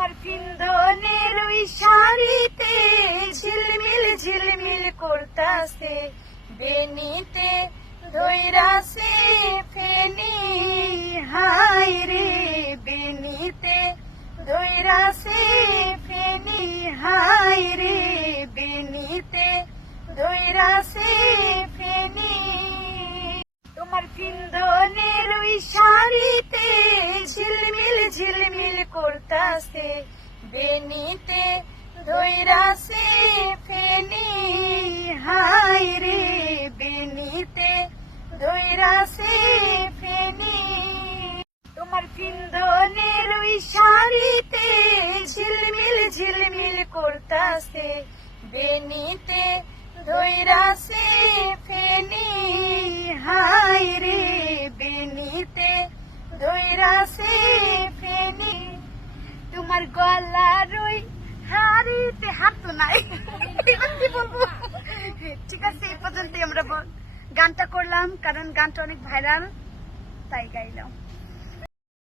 তোমার পিন্দনের ওই শাড়িতে ঝিলমিল ঝিলমিল করতাছে, বেনিতে ধইরাছে ফেনি, হাই রে বেনিতে ধইরাছে ফেনি, হাই রে বেনিতে ধইরাছে ফেনি। তোমার পিন্দনের ওই শাড়িতে ঝিলমিল ঝিলমিল করতাছে, বেনিতে ধইরাছে ফেনি, হাই রে বেনিতে ধইরাছে ফেনি। তোমার পিন্দনের ওই শাড়িতে ঝিলমিল ঝিলমিল করতাছে, বেনিতে ধইরাছে ফেনি, হাই রে বেনিতে ধইরাছে ফেনি। তোমার গলার ওই হাড়িতে হাত তো নাই, কি বলবো। ঠিক আছে, এই পর্যন্তই আমরা গানটা করলাম, কারণ গানটা অনেক ভাইরাল, তাই গাইলাম।